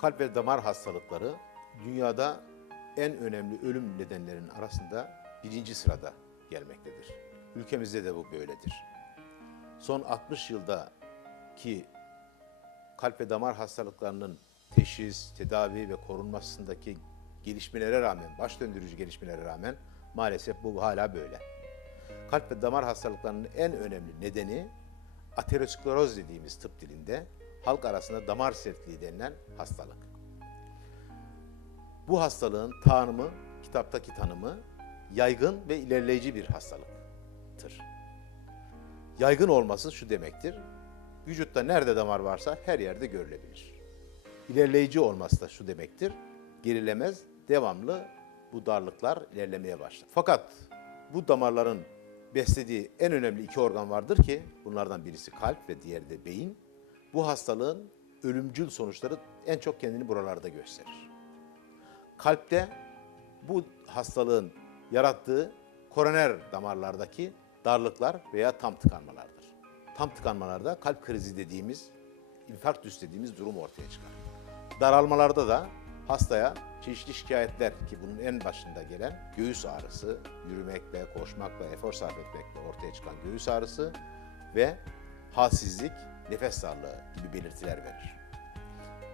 kalp ve damar hastalıkları dünyada en önemli ölüm nedenlerinin arasında birinci sırada gelmektedir. Ülkemizde de bu böyledir. Son 60 yılda ki kalp ve damar hastalıklarının teşhis, tedavi ve korunmasındaki gelişmelere rağmen, baş döndürücü gelişmelere rağmen maalesef bu hala böyle. Kalp ve damar hastalıklarının en önemli nedeni ateroskleroz dediğimiz tıp dilinde halk arasında damar sertliği denilen hastalık. Bu hastalığın tanımı, kitaptaki tanımı yaygın ve ilerleyici bir hastalıktır. Yaygın olması şu demektir, vücutta nerede damar varsa her yerde görülebilir. İlerleyici olması da şu demektir, gerilemez, devamlı bu darlıklar ilerlemeye başlar. Fakat bu damarların beslediği en önemli iki organ vardır ki, bunlardan birisi kalp ve diğeri de beyin. Bu hastalığın ölümcül sonuçları en çok kendini buralarda gösterir. Kalpte bu hastalığın yarattığı koroner damarlardaki darlıklar veya tam tıkanmalardır. Tam tıkanmalarda kalp krizi dediğimiz, infarktüs dediğimiz durum ortaya çıkar. Daralmalarda da hastaya çeşitli şikayetler ki bunun en başında gelen göğüs ağrısı, yürümekle, koşmakla, efor sarf etmekle ortaya çıkan göğüs ağrısı ve halsizlik, nefes darlığı gibi belirtiler verir.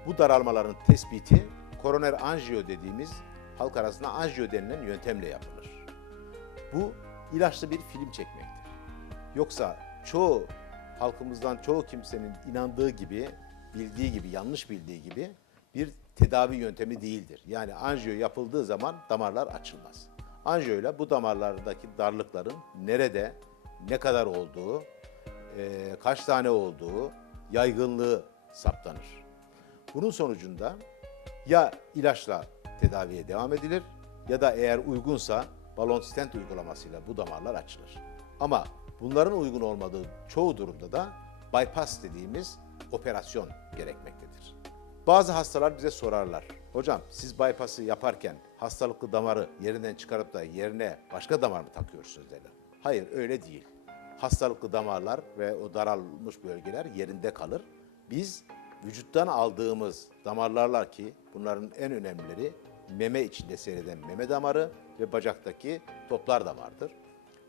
Bu daralmaların tespiti koroner anjiyo dediğimiz halk arasında anjiyo denilen yöntemle yapılır. Bu ilaçlı bir film çekmektir. Yoksa çoğu halkımızdan çoğu kimsenin inandığı gibi, bildiği gibi, yanlış bildiği gibi bir tedavi yöntemi değildir. Yani anjiyo yapıldığı zaman damarlar açılmaz. Anjiyo ile bu damarlardaki darlıkların nerede, ne kadar olduğu, eee, kaç tane olduğu, yaygınlığı saptanır. Bunun sonucunda ya ilaçla tedaviye devam edilir ya da eğer uygunsa balon stent uygulamasıyla bu damarlar açılır. Ama bunların uygun olmadığı çoğu durumda da bypass dediğimiz operasyon gerekmektedir. Bazı hastalar bize sorarlar. Hocam siz bypass'ı yaparken hastalıklı damarı yerinden çıkarıp da yerine başka damar mı takıyorsunuz derler. Hayır öyle değil. Hastalıklı damarlar ve o daralmış bölgeler yerinde kalır. Biz vücuttan aldığımız damarlarla ki bunların en önemlileri meme içinde seyreden meme damarı ve bacaktaki toplar damardır.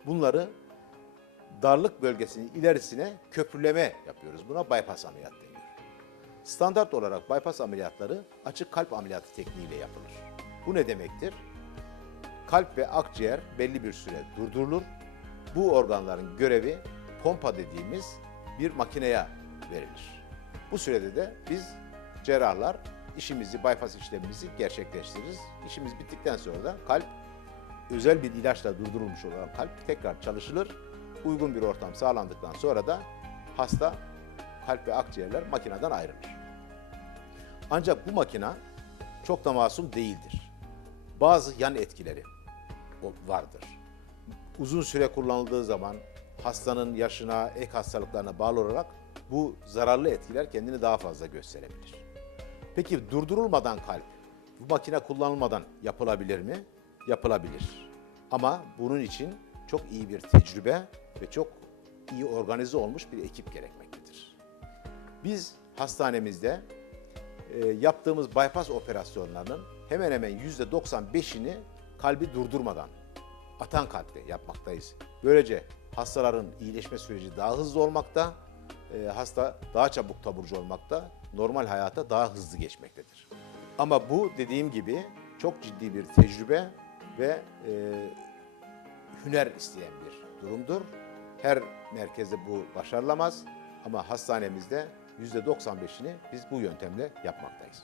Bunları darlık bölgesinin ilerisine köprüleme yapıyoruz. Buna bypass ameliyat deniyor. Standart olarak bypass ameliyatları açık kalp ameliyatı tekniğiyle yapılır. Bu ne demektir? Kalp ve akciğer belli bir süre durdurulur. Bu organların görevi pompa dediğimiz bir makineye verilir. Bu sürede de biz cerrahlar işimizi, bypass işlemimizi gerçekleştiririz. İşimiz bittikten sonra da kalp özel bir ilaçla durdurulmuş olan kalp tekrar çalışılır. Uygun bir ortam sağlandıktan sonra da hasta kalp ve akciğerler makineden ayrılır. Ancak bu makina çok da masum değildir. Bazı yan etkileri vardır. Uzun süre kullanıldığı zaman hastanın yaşına, ek hastalıklarına bağlı olarak bu zararlı etkiler kendini daha fazla gösterebilir. Peki durdurulmadan kalp, bu makine kullanılmadan yapılabilir mi? Yapılabilir. Ama bunun için çok iyi bir tecrübe ve çok iyi organize olmuş bir ekip gerekmektedir. Biz hastanemizde e, yaptığımız bypass operasyonlarının hemen hemen %95'ini kalbi durdurmadan atan kalple yapmaktayız. Böylece hastaların iyileşme süreci daha hızlı olmakta, e, hasta daha çabuk taburcu olmakta, normal hayata daha hızlı geçmektedir. Ama bu dediğim gibi çok ciddi bir tecrübe ve e, hüner isteyen bir durumdur. Her merkezde bu başarılamaz ama hastanemizde %95'ini biz bu yöntemle yapmaktayız.